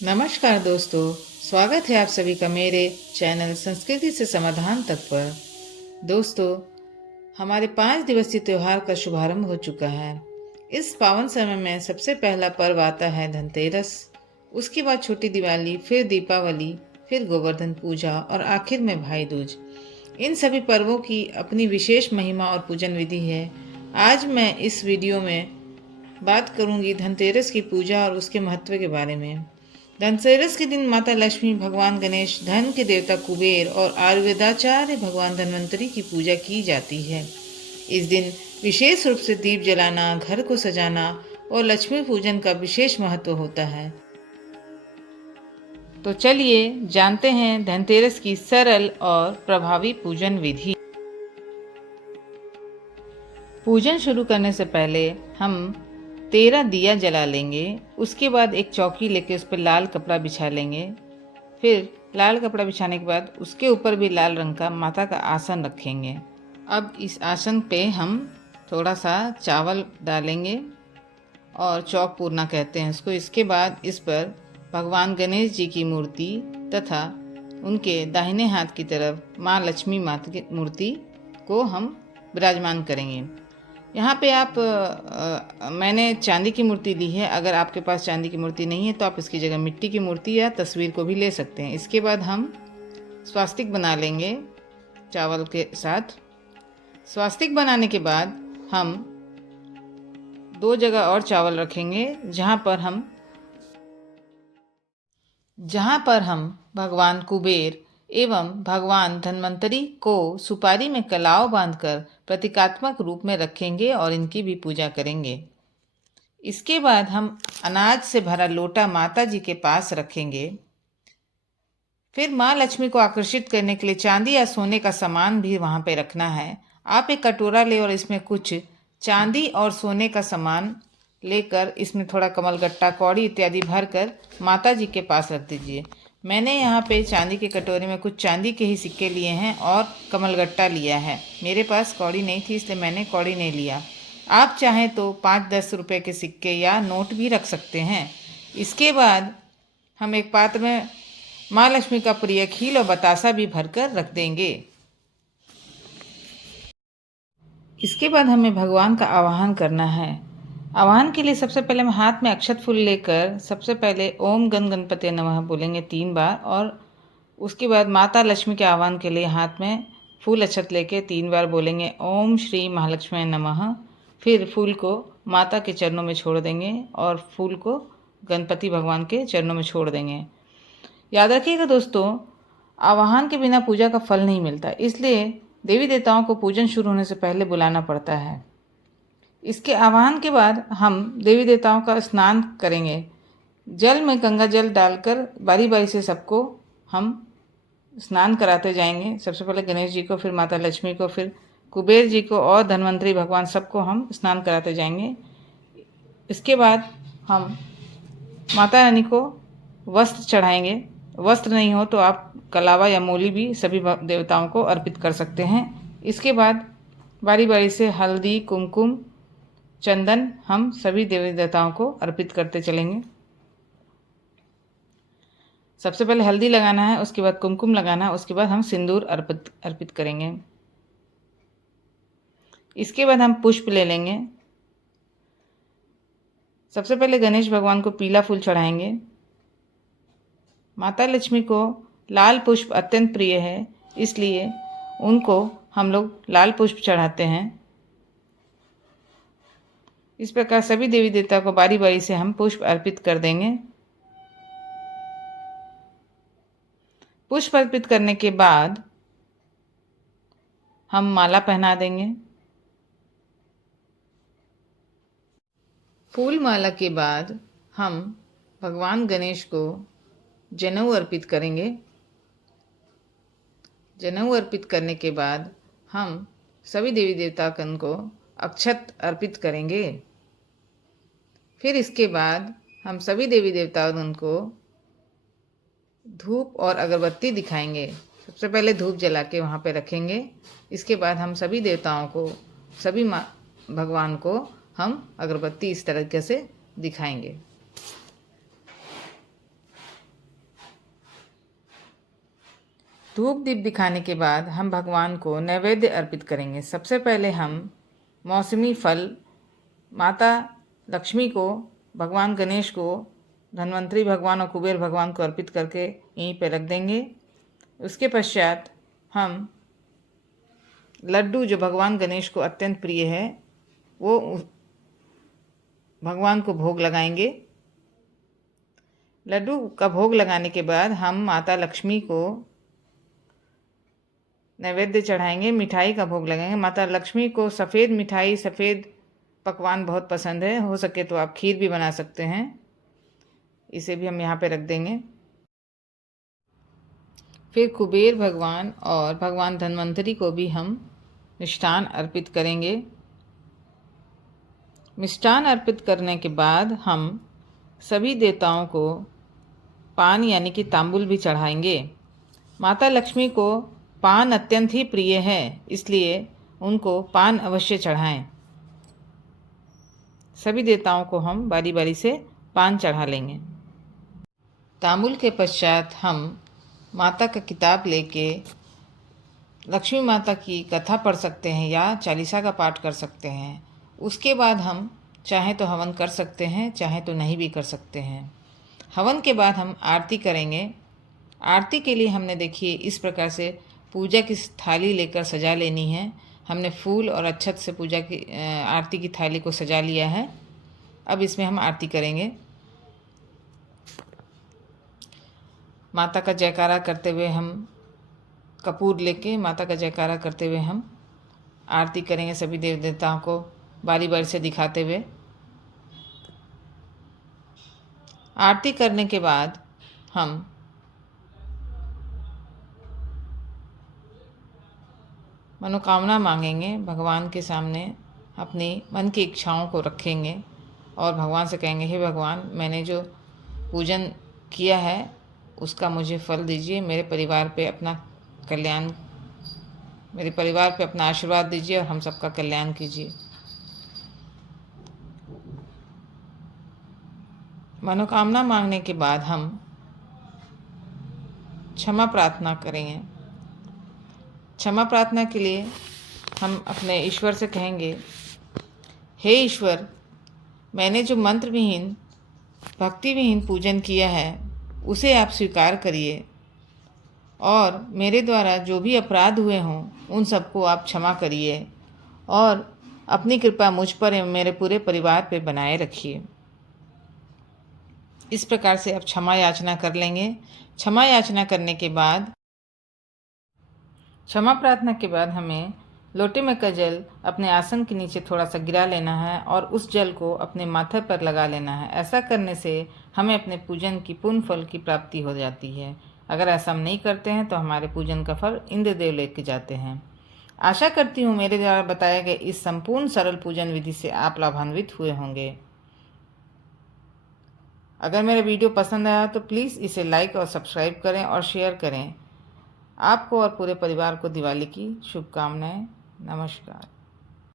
नमस्कार दोस्तों, स्वागत है आप सभी का मेरे चैनल संस्कृति से समाधान तक पर। दोस्तों, हमारे 5 दिवसीय त्योहार का शुभारंभ हो चुका है। इस पावन समय में सबसे पहला पर्व आता है धनतेरस, उसके बाद छोटी दिवाली, फिर दीपावली, फिर गोवर्धन पूजा और आखिर में भाई दूज। इन सभी पर्वों की अपनी विशेष महिमा और पूजन विधि है। आज मैं इस वीडियो में बात करूंगी धनतेरस की पूजा और उसके महत्व के बारे में। धनतेरस के दिन माता लक्ष्मी, भगवान गणेश, धन के देवता कुबेर और आयुर्वेदाचार्य भगवान धन्वंतरी की पूजा की जाती है। इस दिन विशेष रूप से दीप जलाना, घर को सजाना और लक्ष्मी पूजन का विशेष महत्व होता है। तो चलिए जानते हैं धनतेरस की सरल और प्रभावी पूजन विधि। पूजन शुरू करने से पहले हम 13 दिया जला लेंगे। उसके बाद एक चौकी लेके उस पर लाल कपड़ा बिछा लेंगे। फिर लाल कपड़ा बिछाने के बाद उसके ऊपर भी लाल रंग का माता का आसन रखेंगे। अब इस आसन पे हम थोड़ा सा चावल डालेंगे और चौक पूरना कहते हैं उसको। इसके बाद इस पर भगवान गणेश जी की मूर्ति तथा उनके दाहिने हाथ की तरफ माँ लक्ष्मी माता की मूर्ति को हम विराजमान करेंगे। यहाँ पे मैंने चांदी की मूर्ति ली है। अगर आपके पास चांदी की मूर्ति नहीं है तो आप इसकी जगह मिट्टी की मूर्ति या तस्वीर को भी ले सकते हैं। इसके बाद हम स्वास्तिक बना लेंगे चावल के साथ। स्वास्तिक बनाने के बाद हम 2 जगह और चावल रखेंगे जहाँ पर हम भगवान कुबेर एवं भगवान धन्वंतरी को सुपारी में कलाव बांधकर प्रतीकात्मक रूप में रखेंगे और इनकी भी पूजा करेंगे। इसके बाद हम अनाज से भरा लोटा माता जी के पास रखेंगे। फिर माँ लक्ष्मी को आकर्षित करने के लिए चांदी या सोने का सामान भी वहाँ पे रखना है। आप एक कटोरा ले और इसमें कुछ चांदी और सोने का सामान लेकर इसमें थोड़ा कमलगट्टा, कौड़ी इत्यादि भरकर माता जी के पास रख दीजिए। मैंने यहाँ पे चांदी के कटोरे में कुछ चांदी के ही सिक्के लिए हैं और कमलगट्टा लिया है। मेरे पास कौड़ी नहीं थी इसलिए मैंने कौड़ी नहीं लिया। आप चाहें तो 5-10 रुपए के सिक्के या नोट भी रख सकते हैं। इसके बाद हम एक पात्र में माँ लक्ष्मी का प्रिय खील और बतासा भी भरकर रख देंगे। इसके बाद हमें भगवान का आवाहन करना है। आवाहन के लिए सबसे पहले हम हाथ में अक्षत फूल लेकर सबसे पहले ओम गण गणपते नमः बोलेंगे 3 बार और उसके बाद माता लक्ष्मी के आह्वान के लिए हाथ में फूल अक्षत लेके 3 बार बोलेंगे ओम श्री महालक्ष्मी नमः। फिर फूल को माता के चरणों में छोड़ देंगे और फूल को गणपति भगवान के चरणों में छोड़ देंगे। याद रखिएगा दोस्तों, आवाहन के बिना पूजा का फल नहीं मिलता, इसलिए देवी देवताओं को पूजन शुरू होने से पहले बुलाना पड़ता है। इसके आवाहन के बाद हम देवी देवताओं का स्नान करेंगे। जल में गंगा जल डालकर बारी बारी से सबको हम स्नान कराते जाएंगे। सबसे पहले गणेश जी को, फिर माता लक्ष्मी को, फिर कुबेर जी को और धन्वंतरी भगवान सबको हम स्नान कराते जाएंगे। इसके बाद हम माता रानी को वस्त्र चढ़ाएंगे। वस्त्र नहीं हो तो आप कलावा या मोली भी सभी देवताओं को अर्पित कर सकते हैं। इसके बाद बारी बारी से हल्दी, कुमकुम, चंदन हम सभी देवी देवताओं को अर्पित करते चलेंगे। सबसे पहले हल्दी लगाना है, उसके बाद कुमकुम लगाना है, उसके बाद हम सिंदूर अर्पित करेंगे। इसके बाद हम पुष्प ले लेंगे। सबसे पहले गणेश भगवान को पीला फूल चढ़ाएंगे। माता लक्ष्मी को लाल पुष्प अत्यंत प्रिय है, इसलिए उनको हम लोग लाल पुष्प चढ़ाते हैं। इस प्रकार सभी देवी देवता को बारी बारी से हम पुष्प अर्पित कर देंगे। पुष्प अर्पित करने के बाद हम माला पहना देंगे। फूल माला के बाद हम भगवान गणेश को जनेऊ अर्पित करेंगे। जनेऊ अर्पित करने के बाद हम सभी देवी देवतागण को अक्षत अर्पित करेंगे। फिर इसके बाद हम सभी देवी देवतागण को धूप और अगरबत्ती दिखाएंगे। सबसे पहले धूप जला के वहाँ पे रखेंगे। इसके बाद हम सभी देवताओं को, सभी भगवान को हम अगरबत्ती इस तरीके से दिखाएंगे। धूप दीप दिखाने के बाद हम भगवान को नैवेद्य अर्पित करेंगे। सबसे पहले हम मौसमी फल माता लक्ष्मी को, भगवान गणेश को, धन्वंतरी भगवान और कुबेर भगवान को अर्पित करके यहीं पे रख देंगे। उसके पश्चात हम लड्डू, जो भगवान गणेश को अत्यंत प्रिय है, वो भगवान को भोग लगाएंगे। लड्डू का भोग लगाने के बाद हम माता लक्ष्मी को नैवेद्य चढ़ाएंगे, मिठाई का भोग लगाएंगे। माता लक्ष्मी को सफ़ेद मिठाई, सफ़ेद पकवान बहुत पसंद है। हो सके तो आप खीर भी बना सकते हैं। इसे भी हम यहाँ पे रख देंगे। फिर कुबेर भगवान और भगवान धन्वंतरी को भी हम मिष्ठान अर्पित करेंगे। मिष्ठान अर्पित करने के बाद हम सभी देवताओं को पान यानी कि तांबुल भी चढ़ाएंगे। माता लक्ष्मी को पान अत्यंत ही प्रिय है, इसलिए उनको पान अवश्य चढ़ाएं। सभी देवताओं को हम बारी बारी से पान चढ़ा लेंगे। तांबुल के पश्चात हम माता का किताब लेके लक्ष्मी माता की कथा पढ़ सकते हैं या चालीसा का पाठ कर सकते हैं। उसके बाद हम चाहे तो हवन कर सकते हैं, चाहे तो नहीं भी कर सकते हैं। हवन के बाद हम आरती करेंगे। आरती के लिए हमने देखिए इस प्रकार से पूजा की थाली लेकर सजा लेनी है। हमने फूल और अक्षत से पूजा की आरती की थाली को सजा लिया है। अब इसमें हम आरती करेंगे। माता का जयकारा करते हुए हम कपूर लेके माता का जयकारा करते हुए हम आरती करेंगे, सभी देव देवताओं को बारी बारी से दिखाते हुए। आरती करने के बाद हम मनोकामना मांगेंगे, भगवान के सामने अपनी मन की इच्छाओं को रखेंगे और भगवान से कहेंगे, हे भगवान, मैंने जो पूजन किया है उसका मुझे फल दीजिए। मेरे परिवार पे अपना कल्याण, मेरे परिवार पे अपना आशीर्वाद दीजिए और हम सबका कल्याण कीजिए। मनोकामना मांगने के बाद हम क्षमा प्रार्थना करेंगे। क्षमा प्रार्थना के लिए हम अपने ईश्वर से कहेंगे, हे ईश्वर, मैंने जो मंत्र विहीन, भक्ति विहीन पूजन किया है उसे आप स्वीकार करिए और मेरे द्वारा जो भी अपराध हुए हों उन सबको आप क्षमा करिए और अपनी कृपा मुझ पर एवं मेरे पूरे परिवार पे बनाए रखिए। इस प्रकार से अब क्षमा याचना कर लेंगे। क्षमा याचना करने के बाद, क्षमा प्रार्थना के बाद हमें लोटे में का जल अपने आसन के नीचे थोड़ा सा गिरा लेना है और उस जल को अपने माथे पर लगा लेना है। ऐसा करने से हमें अपने पूजन की पूर्ण फल की प्राप्ति हो जाती है। अगर ऐसा हम नहीं करते हैं तो हमारे पूजन का फल इंद्रदेव लेके जाते हैं। आशा करती हूँ मेरे द्वारा बताए गए इस संपूर्ण सरल पूजन विधि से आप लाभान्वित हुए होंगे। अगर मेरा वीडियो पसंद आया तो प्लीज़ इसे लाइक और सब्सक्राइब करें और शेयर करें। आपको और पूरे परिवार को दिवाली की शुभकामनाएं। नमस्कार।